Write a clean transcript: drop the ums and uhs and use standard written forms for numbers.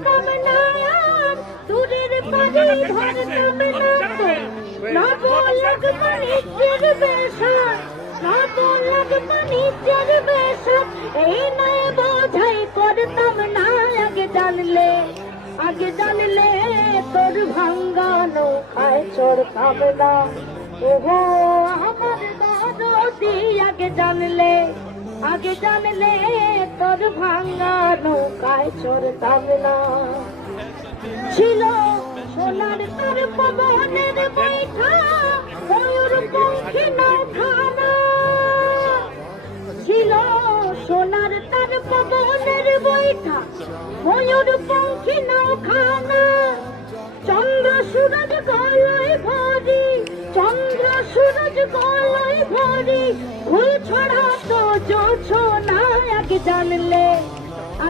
করতাম না আর দূরের পানি ধরতাম না তো নবলাগ বাণিজ্যের বেশার নবলাগ বাণিজ্যের বেশার এই নয় বোঝাই করতাম না আগে জানলে তোর ভাঙ্গা নৌকায় চড়তাম না ওহো আমার দাদি আগে জানলে তোর ভাঙ্গা নৌকায় চড়তাম না ছিল সোনার তার পবনের বৈঠা ময়ূর পঙ্খী নৌখানা ছিল সোনার তার পবনের বৈঠা ময়ূর পঙ্খী নৌখানা চন্দ্র সূরজ গলায় ভরি ভুল ছড়া তো জোছনা আগে জানলে